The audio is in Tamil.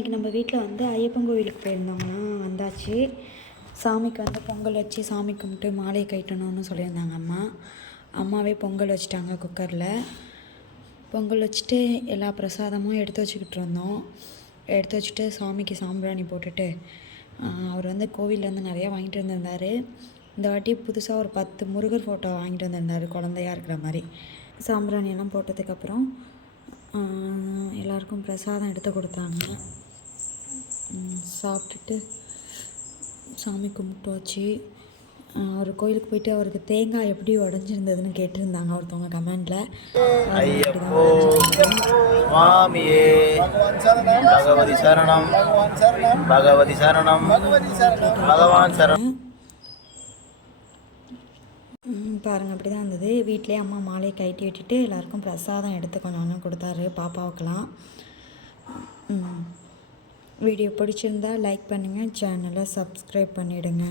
இன்றைக்கி நம்ம வீட்டில் வந்து ஐயப்பன் கோவிலுக்கு போயிருந்தோங்கன்னா வந்தாச்சு. சாமிக்கு வந்து பொங்கல் வச்சு சாமி கும்பிட்டு மாலையை கட்டணும்னு சொல்லியிருந்தாங்க அம்மாவே பொங்கல் வச்சுட்டாங்க. குக்கரில் பொங்கல் வச்சுட்டு எல்லா பிரசாதமும் எடுத்து வச்சுக்கிட்டு இருந்தோம். எடுத்து வச்சுட்டு சாமிக்கு சாம்பிராணி போட்டுட்டு அவர் வந்து கோவிலேருந்து நிறையா வாங்கிட்டு வந்திருந்தார். இந்த வாட்டி புதுசாக ஒரு 10 முருகர் ஃபோட்டோ வாங்கிட்டு வந்திருந்தார், குழந்தையாக இருக்கிற மாதிரி. சாம்பிராணியெல்லாம் போட்டதுக்கப்புறம் எல்லாருக்கும் பிரசாதம் எடுத்து கொடுத்தாங்க. சாப்பிட்டுட்டு சாமி கும்பிட்டு வச்சு ஒரு கோயிலுக்கு போயிட்டு அவருக்கு தேங்காய் எப்படி உடஞ்சிருந்ததுன்னு கேட்டிருந்தாங்க ஒருத்தவங்க கமெண்டில். சுவாமியே பகவதி சரணம், பகவதி சரணம், பகவான் சரணம். பாருங்கள், அப்படி தான் இருந்தது. வீட்டிலே அம்மா மாலையை கட்டி விட்டுட்டு எல்லாருக்கும் பிரசாதம் எடுத்து கொஞ்சம் கொஞ்சம் கொடுத்தாரு பாப்பாவுக்கெல்லாம். வீடியோ பிடிச்சிருந்தா லைக் பண்ணுங்கள், சேனலை சப்ஸ்கிரைப் பண்ணிவிடுங்க.